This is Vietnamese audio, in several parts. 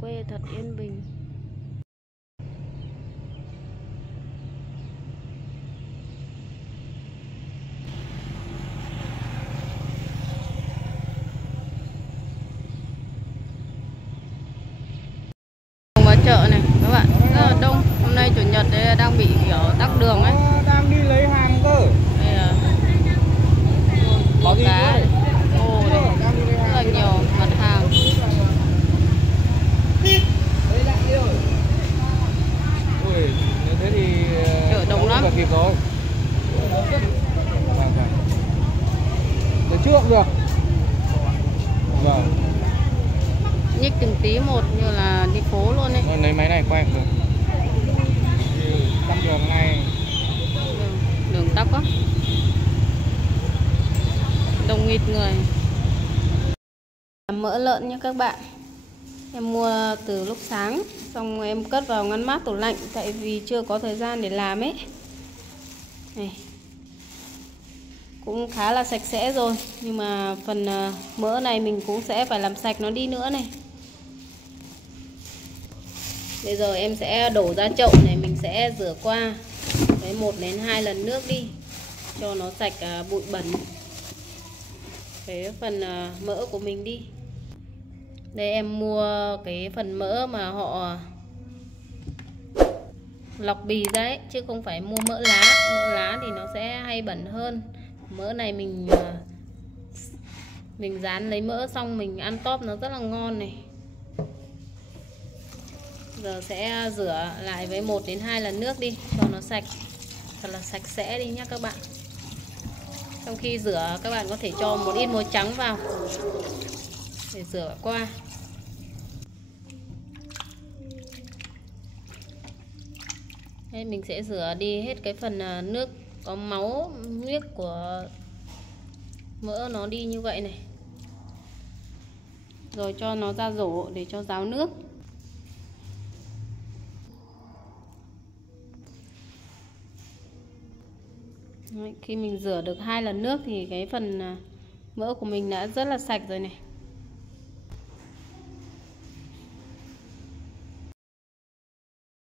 quê thật yên bình. Vào chợ này các bạn, rất là đông. Hôm nay chủ nhật đây đang bị kiểu tắc đường ấy. Đang đi lấy hàng cơ. Đây là có cá, ô này, rất là nhiều mặt hàng. Ui, nếu thế thì chợ đông lắm. kịp rồi. Để trước được. Vâng. Nhích từng tí một như là đi phố luôn ấy. Lấy máy này quay được. Tắt đường này. Đường tắc quá. Đông nghịt người. Mỡ lợn nha các bạn. Em mua từ lúc sáng, xong em cất vào ngăn mát tủ lạnh tại vì chưa có thời gian để làm ấy. Này. Cũng khá là sạch sẽ rồi, nhưng mà phần mỡ này mình cũng sẽ phải làm sạch nó đi nữa này. Bây giờ em sẽ đổ ra chậu này, mình sẽ rửa qua với 1 đến 2 lần nước đi cho nó sạch bụi bẩn cái phần mỡ của mình đi. Đây em mua cái phần mỡ mà họ lọc bì ra ấy, chứ không phải mua mỡ lá. Mỡ lá thì nó sẽ hay bẩn hơn. Mỡ này mình rán lấy mỡ xong mình ăn tóp nó rất là ngon này. Giờ sẽ rửa lại với 1 đến 2 lần nước đi cho nó sạch, thật là sạch sẽ đi nhé các bạn. Trong khi rửa các bạn có thể cho một ít muối trắng vào để rửa qua. Đây, mình sẽ rửa đi hết cái phần nước có máu huyết của mỡ nó đi như vậy này. Rồi cho nó ra rổ để cho ráo nước. Đấy, khi mình rửa được 2 lần nước thì cái phần mỡ của mình đã rất là sạch rồi này.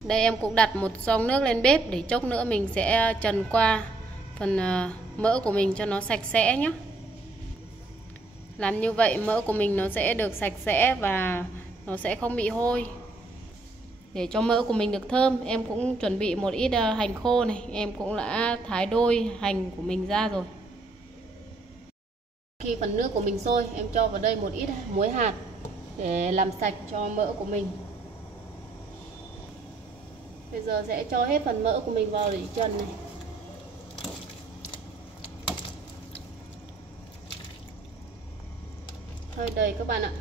Đây em cũng đặt một xoong nước lên bếp để chốc nữa mình sẽ trần qua phần mỡ của mình cho nó sạch sẽ nhé. Làm như vậy mỡ của mình nó sẽ được sạch sẽ và nó sẽ không bị hôi. Để cho mỡ của mình được thơm, em cũng chuẩn bị một ít hành khô này. Em cũng đã thái đôi hành của mình ra rồi. Khi phần nước của mình sôi, em cho vào đây một ít muối hạt để làm sạch cho mỡ của mình. Bây giờ sẽ cho hết phần mỡ của mình vào để trần này. Hơi đầy các bạn ạ.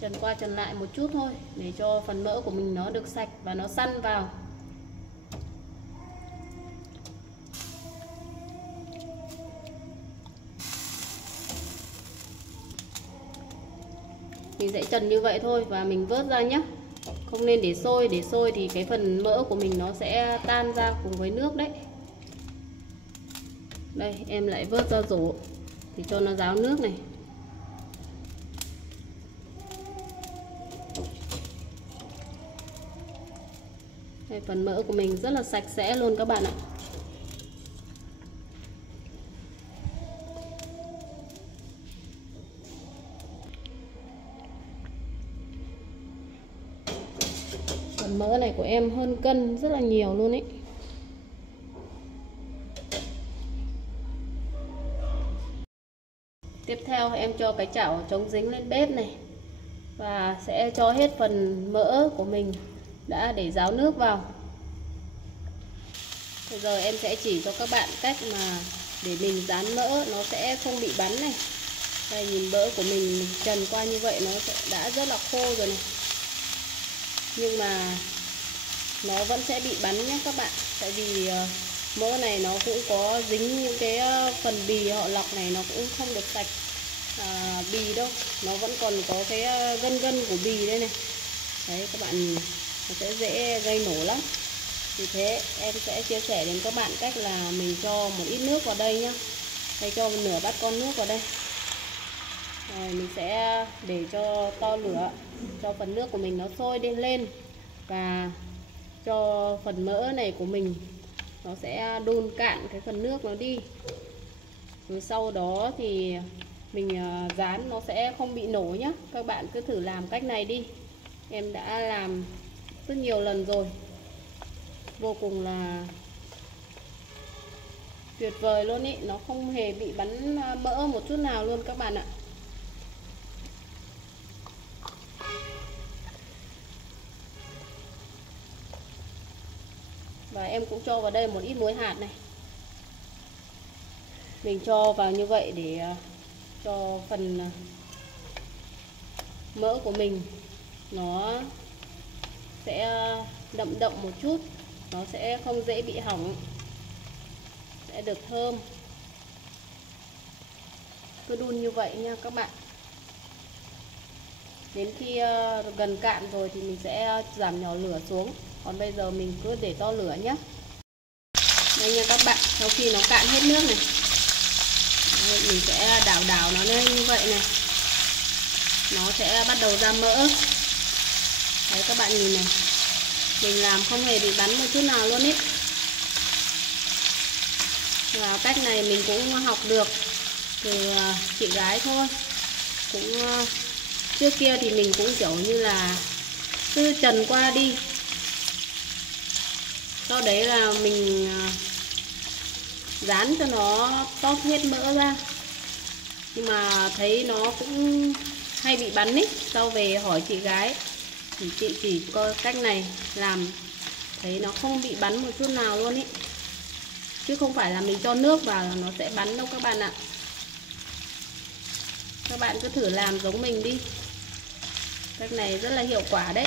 Trần qua trần lại một chút thôi để cho phần mỡ của mình nó được sạch và nó săn vào. Mình sẽ trần như vậy thôi và mình vớt ra nhé. Không nên để sôi thì cái phần mỡ của mình nó sẽ tan ra cùng với nước đấy. Đây em lại vớt ra rổ thì cho nó ráo nước này. Đây, phần mỡ của mình rất là sạch sẽ luôn các bạn ạ. Phần mỡ này của em hơn cân rất là nhiều luôn ấy. Tiếp theo em cho cái chảo chống dính lên bếp này và sẽ cho hết phần mỡ của mình đã để ráo nước vào. Bây giờ em sẽ chỉ cho các bạn cách mà để mình rán mỡ nó sẽ không bị bắn này. Đây nhìn mỡ của mình trần qua như vậy nó đã rất là khô rồi này. Nhưng mà nó vẫn sẽ bị bắn nhé các bạn. Tại vì mỡ này nó cũng có dính những cái phần bì họ lọc này, nó cũng không được sạch bì đâu. Nó vẫn còn có cái gân gân của bì đây này. Đấy các bạn nhìn, nó sẽ dễ gây nổ lắm. Vì thế em sẽ chia sẻ đến các bạn cách là mình cho một ít nước vào đây nhá. Đây cho nửa bát con nước vào đây. Rồi mình sẽ để cho to lửa, cho phần nước của mình nó sôi lên và cho phần mỡ này của mình nó sẽ đun cạn cái phần nước nó đi. Rồi sau đó thì mình rán nó sẽ không bị nổ nhá. Các bạn cứ thử làm cách này đi. Em đã làm rất nhiều lần rồi, vô cùng là tuyệt vời luôn ý, nó không hề bị bắn mỡ một chút nào luôn các bạn ạ. Và em cũng cho vào đây một ít muối hạt này. Mình cho vào như vậy để cho phần mỡ của mình nó sẽ đậm đậm một chút, nó sẽ không dễ bị hỏng, sẽ được thơm. Cứ đun như vậy nha các bạn. Đến khi gần cạn rồi thì mình sẽ giảm nhỏ lửa xuống. Còn bây giờ mình cứ để to lửa nhé. Đây nha các bạn, sau khi nó cạn hết nước này, mình sẽ đảo nó lên như vậy này, nó sẽ bắt đầu ra mỡ. Đấy các bạn nhìn này, mình làm không hề bị bắn một chút nào luôn ý. Và cách này mình cũng học được từ chị gái thôi. Cũng trước kia thì mình cũng kiểu như là cứ trần qua đi, sau đấy là mình rán cho nó tóp hết mỡ ra, nhưng mà thấy nó cũng hay bị bắn ấy. Sau về hỏi chị gái thì chị chỉ có cách này làm, thấy nó không bị bắn một chút nào luôn ý, chứ không phải là mình cho nước vào là nó sẽ bắn đâu các bạn ạ. Các bạn cứ thử làm giống mình đi, cách này rất là hiệu quả đấy.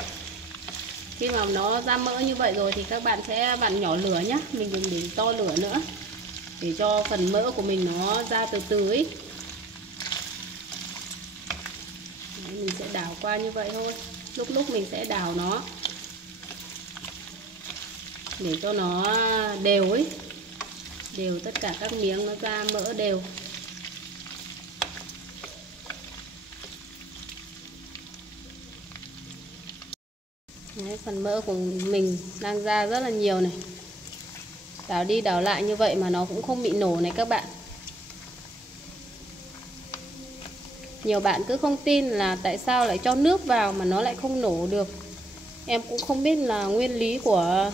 Khi mà nó ra mỡ như vậy rồi thì các bạn sẽ vặn nhỏ lửa nhé, mình đừng để to lửa nữa, để cho phần mỡ của mình nó ra từ từ ấy. Đấy, mình sẽ đảo qua như vậy thôi, lúc mình sẽ đảo nó để cho nó đều ấy, đều tất cả các miếng nó ra mỡ đều. Đấy, phần mỡ của mình đang ra rất là nhiều này. Đảo đi đảo lại như vậy mà nó cũng không bị nổ này các bạn. Nhiều bạn cứ không tin là tại sao lại cho nước vào mà nó lại không nổ được. Em cũng không biết là nguyên lý của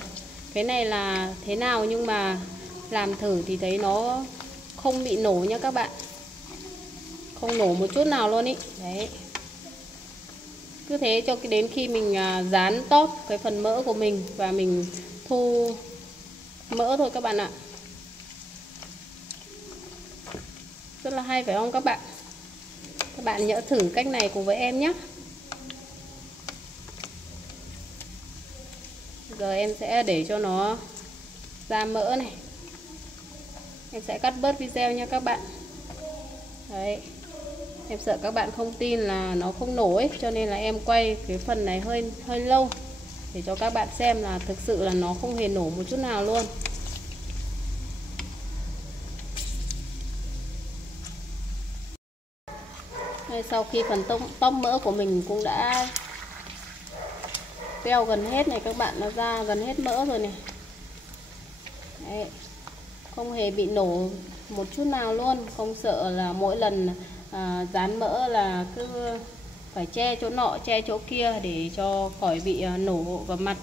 cái này là thế nào, nhưng mà làm thử thì thấy nó không bị nổ nha các bạn. Không nổ một chút nào luôn ý. Đấy. Cứ thế cho đến khi mình dán tóp cái phần mỡ của mình và mình thu mỡ thôi các bạn ạ. Rất là hay phải không các bạn? Các bạn nhớ thử cách này cùng với em nhé. Giờ em sẽ để cho nó ra mỡ này. Em sẽ cắt bớt video nha các bạn. Đấy. Em sợ các bạn không tin là nó không nổ ấy, cho nên là em quay cái phần này hơi lâu để cho các bạn xem là thực sự là nó không hề nổ một chút nào luôn. Đây, sau khi phần tóp mỡ của mình cũng đã teo gần hết này các bạn, nó ra gần hết mỡ rồi này. Đấy. Không hề bị nổ một chút nào luôn, không sợ là mỗi lần dán mỡ là cứ phải che chỗ nọ che chỗ kia để cho khỏi bị nổ vào mặt,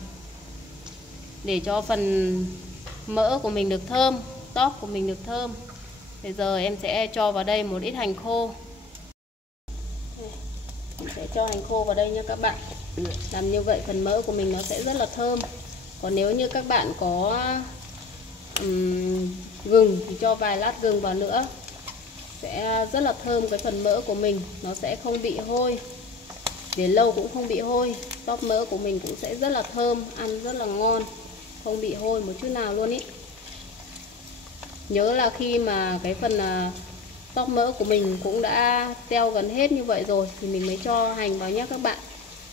để cho phần mỡ của mình được thơm, tóp của mình được thơm. Bây giờ em sẽ cho vào đây một ít hành khô. Mình sẽ cho hành khô vào đây nha các bạn. Làm như vậy phần mỡ của mình nó sẽ rất là thơm. Còn nếu như các bạn có gừng thì cho vài lát gừng vào nữa, sẽ rất là thơm cái phần mỡ của mình, nó sẽ không bị hôi, để lâu cũng không bị hôi. Tóp mỡ của mình cũng sẽ rất là thơm, ăn rất là ngon, không bị hôi một chút nào luôn ý. Nhớ là khi mà cái phần tóp mỡ của mình cũng đã teo gần hết như vậy rồi thì mình mới cho hành vào nhé các bạn.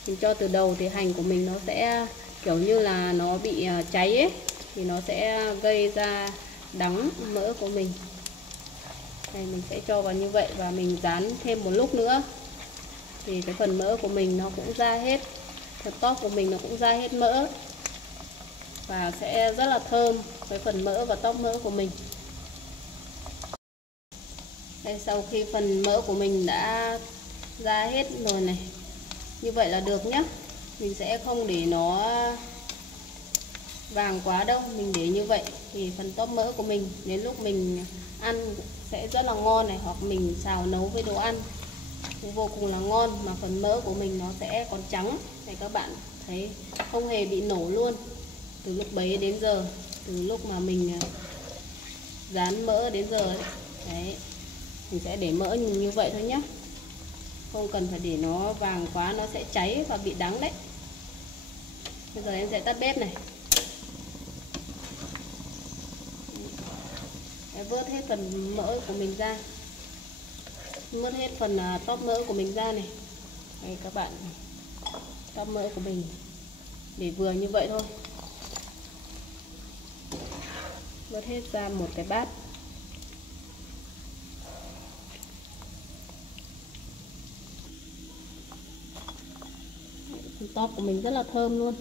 Mình cho từ đầu thì hành của mình nó sẽ kiểu như là nó bị cháy ấy, thì nó sẽ gây ra đắng mỡ của mình. Đây, mình sẽ cho vào như vậy và mình rán thêm một lúc nữa thì cái phần mỡ của mình nó cũng ra hết, phần tóp của mình nó cũng ra hết mỡ và sẽ rất là thơm với phần mỡ và tóp mỡ của mình. Đây, sau khi phần mỡ của mình đã ra hết rồi này, như vậy là được nhá. Mình sẽ không để nó vàng quá đâu, mình để như vậy thì phần tóp mỡ của mình đến lúc mình ăn sẽ rất là ngon này, hoặc mình xào nấu với đồ ăn cũng vô cùng là ngon, mà phần mỡ của mình nó sẽ còn trắng để các bạn thấy không hề bị nổ luôn từ lúc bấy đến giờ, từ lúc mà mình rán mỡ đến giờ ấy. Đấy, mình sẽ để mỡ như vậy thôi nhé, không cần phải để nó vàng quá, nó sẽ cháy và bị đắng đấy. Bây giờ em sẽ tắt bếp này. Để vớt hết phần mỡ của mình ra, vớt hết phần tóp mỡ của mình ra này. Đây các bạn, tóp mỡ của mình để vừa như vậy thôi, vớt hết ra một cái bát. Phần tóp của mình rất là thơm luôn.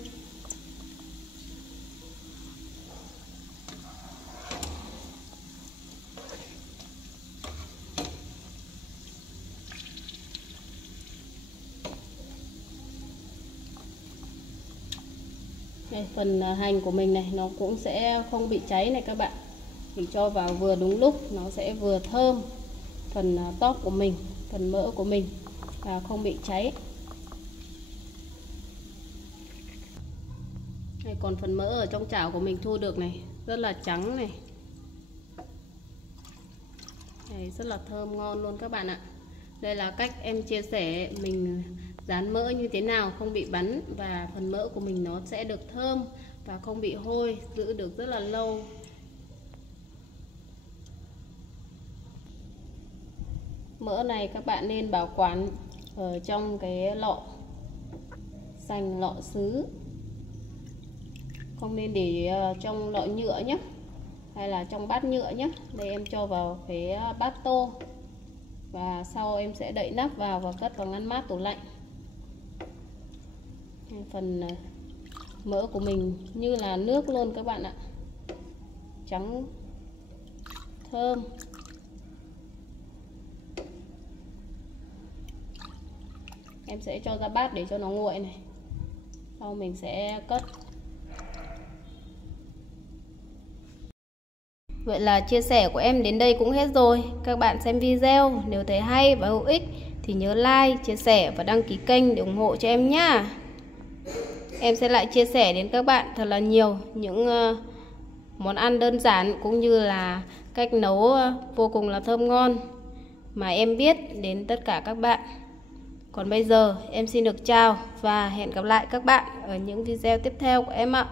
Đây, phần hành của mình này nó cũng sẽ không bị cháy này các bạn. Mình cho vào vừa đúng lúc, nó sẽ vừa thơm phần tóp của mình, phần mỡ của mình và không bị cháy. Đây, còn phần mỡ ở trong chảo của mình thu được này, rất là trắng này. Đây, rất là thơm ngon luôn các bạn ạ. Đây là cách em chia sẻ mình rán mỡ như thế nào không bị bắn, và phần mỡ của mình nó sẽ được thơm và không bị hôi, giữ được rất là lâu. Mỡ này các bạn nên bảo quản ở trong cái lọ sành, lọ sứ, không nên để trong lọ nhựa nhé, hay là trong bát nhựa nhé. Đây em cho vào cái bát tô và sau em sẽ đậy nắp vào và cất vào ngăn mát tủ lạnh. Phần mỡ của mình như là nước luôn các bạn ạ, trắng thơm. Em sẽ cho ra bát để cho nó nguội này, sau mình sẽ cất. Vậy là chia sẻ của em đến đây cũng hết rồi. Các bạn xem video nếu thấy hay và hữu ích thì nhớ like, chia sẻ và đăng ký kênh để ủng hộ cho em nhá. Em sẽ lại chia sẻ đến các bạn thật là nhiều những món ăn đơn giản cũng như là cách nấu vô cùng là thơm ngon mà em biết đến tất cả các bạn. Còn bây giờ em xin được chào và hẹn gặp lại các bạn ở những video tiếp theo của em ạ.